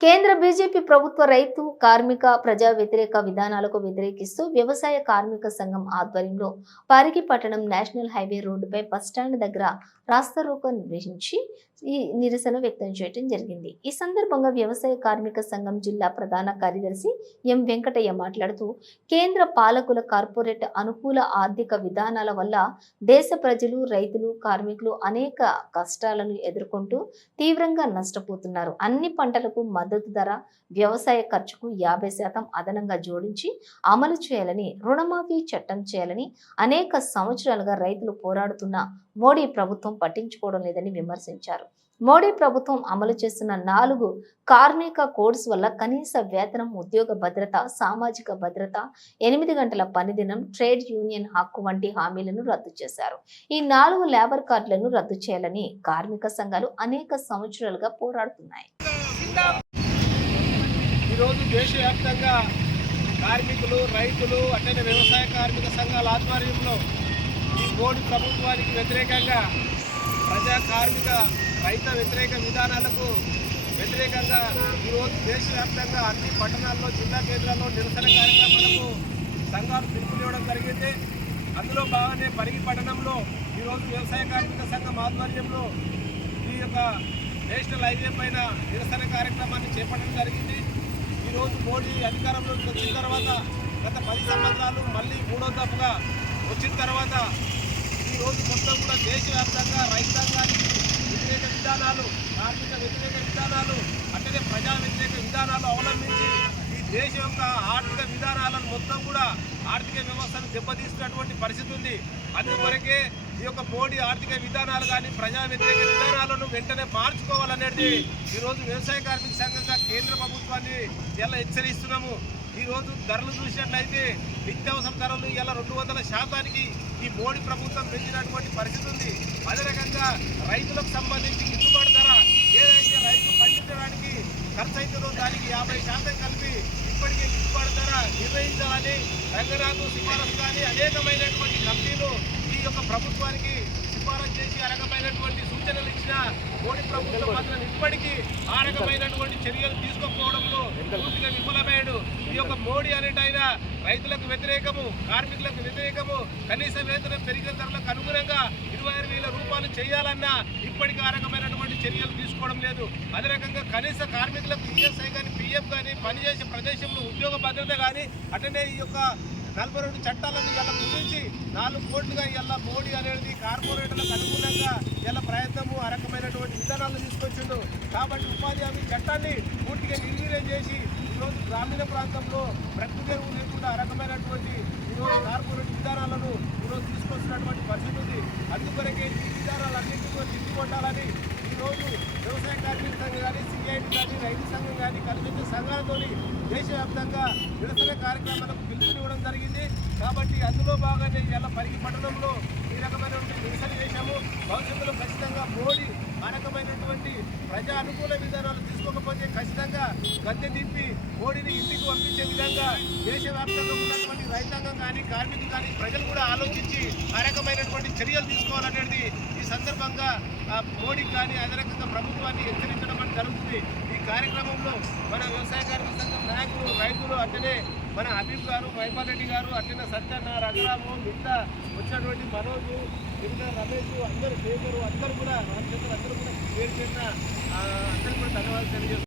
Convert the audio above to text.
కేంద్ర బీజేపీ ప్రభుత్వ రైతు కార్మిక ప్రజా వ్యతిరేక విధానాలకు వ్యతిరేకిస్తూ వ్యవసాయ కార్మిక సంఘం ఆధ్వర్యంలో పారికి పట్టణం నేషనల్ హైవే రోడ్డుపై బస్టాండ్ దగ్గర రాస్తా రోకో నిర్వహించి ఈ నిరసన వ్యక్తం చేయడం జరిగింది. ఈ సందర్భంగా వ్యవసాయ కార్మిక సంఘం జిల్లా ప్రధాన కార్యదర్శి ఎం వెంకటయ్య మాట్లాడుతూ కేంద్ర పాలకుల కార్పొరేట్ అనుకూల ఆర్థిక విధానాల వల్ల దేశ ప్రజలు రైతులు కార్మికులు అనేక కష్టాలను ఎదుర్కొంటూ తీవ్రంగా నష్టపోతున్నారు. అన్ని పంటలకు మద్దతు మద్దతు ధర వ్యవసాయ ఖర్చుకు యాభై శాతం అదనంగా జోడించి అమలు చేయాలని రుణమాఫీ చట్టం చేయాలని అనేక సంవత్సరాలుగా రైతులు పోరాడుతున్న మోడీ ప్రభుత్వం పట్టించుకోవడం లేదని విమర్శించారు. మోడీ ప్రభుత్వం అమలు చేస్తున్న నాలుగు కార్మిక కోడ్స్ వల్ల కనీస వేతనం ఉద్యోగ భద్రత సామాజిక భద్రత ఎనిమిది గంటల పనిదినం ట్రేడ్ యూనియన్ హక్కు వంటి హామీలను రద్దు చేశారు. ఈ నాలుగు లేబర్ కార్డులను రద్దు చేయాలని కార్మిక సంఘాలు అనేక సంవత్సరాలుగా పోరాడుతున్నాయి. దేశవ్యాప్తంగా కార్మికులు రైతులు అట్లనే వ్యవసాయ కార్మిక సంఘాల ఆధ్వర్యంలో ఈ మోడీ ప్రభుత్వానికి వ్యతిరేకంగా ప్రజా కార్మిక రైత వ్యతిరేక విధానాలకు వ్యతిరేకంగా ఈరోజు దేశవ్యాప్తంగా అన్ని పట్టణాల్లో జిల్లా కేంద్రాల్లో నిరసన కార్యక్రమాలకు సంఘాలు పిలుపునివ్వడం జరిగింది. అందులో భాగంగానే పరిగి పట్టణంలో ఈరోజు వ్యవసాయ కార్మిక సంఘం ఆధ్వర్యంలో ఈ యొక్క నేషనల్ హైవే పైన నిరసన కార్యక్రమాన్ని చేపట్టడం జరిగింది. ఈరోజు మోడీ అధికారంలోకి వచ్చిన తర్వాత గత పది సంవత్సరాలు మళ్ళీ మూడో దఫగా వచ్చిన తర్వాత ఈరోజు మొత్తం కూడా దేశవ్యాప్తంగా రైతాంగానికి వ్యతిరేక విధానాలు కార్మిక వ్యతిరేక విధానాలు అట్లనే ప్రజా వ్యతిరేక విధానాలు అవలంబించి దేశం యొక్క ఆర్థిక విధానాలను మొత్తం కూడా ఆర్థిక వ్యవస్థను దెబ్బతీస్తున్నటువంటి పరిస్థితి ఉంది. అందువరకే ఈ యొక్క మోడీ ఆర్థిక విధానాలు కానీ ప్రజా వ్యతిరేక విధానాలను వెంటనే మార్చుకోవాలనేది ఈరోజు వ్యవసాయ కార్మిక సంఘంగా కేంద్ర ప్రభుత్వాన్ని ఎలా హెచ్చరిస్తున్నాము. ఈ రోజు ధరలు చూసినట్లయితే నిత్యావసర ధరలు ఇలా రెండు వందల శాతానికి ఈ మోడీ ప్రభుత్వం పెంచినటువంటి పరిస్థితి ఉంది. అదే రకంగా రైతులకు సంబంధించి గిట్టుబాటు ధర ఏదైతే రైతు పండించడానికి ఖర్చు అవుతుందో దానికి యాభై శాతం కలిపి ఇప్పటికే గిట్టుబాటు ధర నిర్ణయించాలని రంగరాజు సిఫారసు కానీ అనేకమైనటువంటి కంపెనీలు ఈ యొక్క ప్రభుత్వానికి సిఫారసు చేసి ఆ రకమైనటువంటి సూచనలు ఇచ్చిన మోడీ ప్రభుత్వం మాత్రం ఇప్పటికీ ఆ రకమైనటువంటి చర్యలు తీసుకోకపోవడంలో పూర్తిగా విఫలమయ్యాడు. ఈ యొక్క మోడీ అనేటైనా రైతులకు వ్యతిరేకము కార్మికులకు వ్యతిరేకము కనీస వేతనం పెరిగిన ధరలకు అనుగుణంగా ఇరవై ఆరు వేల రూపాయలు చేయాలన్నా ఇప్పటికీ ఆ రకమైనటువంటి చర్యలు తీసుకోవడం లేదు. అదే రకంగా కనీస కార్మికులకు ఈఎస్ఐ కానీ పిఎఫ్ కానీ పనిచేసే ప్రదేశంలో ఉద్యోగ భద్రత కానీ అట్లనే ఈ యొక్క నలభై రెండు చట్టాలను ఇలా గురించి నాలుగు కోట్లుగా ఇలా మోడీ అనేది కార్పొరేటర్లకు అనుకూలంగా ఇలా ప్రయత్నము ఆ రకమైనటువంటి విధానాలు తీసుకొచ్చిండు. కాబట్టి ఉపాధి హామీ చట్టాన్ని పూర్తిగా నిర్వీర్యం చేసి ఈరోజు గ్రామీణ ప్రాంతంలో ప్రకృతి ఎరువు లేకుండా రకమైనటువంటి ఈరోజు కార్పొరేట్ విధానాలను ఈరోజు తీసుకొచ్చినటువంటి పరిస్థితి ఉంది. అందుకొరకే ఈ విధానాలన్నింటినీ కూడా తిరిగి ఈరోజు వ్యవసాయ కార్మిక సంఘం కానీ సిఐటి కానీ రైతు సంఘం కానీ కల్పించే సంఘాలతోని దేశవ్యాప్తంగా నిరసన కార్యక్రమాలకు పిలుపునివ్వడం జరిగింది. కాబట్టి అందులో భాగంగా ఇలా పరిగి పట్టణంలో ఈ రకమైనటువంటి నిరసన చేశాము. భవిష్యత్తులో ఖచ్చితంగా మోడీ ఆ రకమైనటువంటి ప్రజా అనుకూల విధానాలు విధంగా గద్దె దింపి మోడీని ఇంటికి పంపించే విధంగా దేశవ్యాప్తంగా ఉన్నటువంటి రైతాంగం కానీ కార్మికులు కానీ ప్రజలు కూడా ఆలోచించి ఆ రకమైనటువంటి చర్యలు తీసుకోవాలనేది ఈ సందర్భంగా మోడీకి కానీ అదే రకంగా ప్రభుత్వాన్ని హెచ్చరించడం జరుగుతుంది. ఈ కార్యక్రమంలో మన వ్యవసాయ కార్మిక సంఘం నాయకులు రైతులు అట్లనే మన హబీబ్ గారు మైపాల్ రెడ్డి గారు అట్లనే సత్యన్న రఘురాము మిగతా వచ్చినటువంటి మనోజు మిగతా రమేష్ అందరూ శేఖరు అందరూ కూడా రామచంద్ర అందరూ కూడా పేరు చేసిన అందరూ కూడా ధన్యవాదాలు తెలియజేస్తారు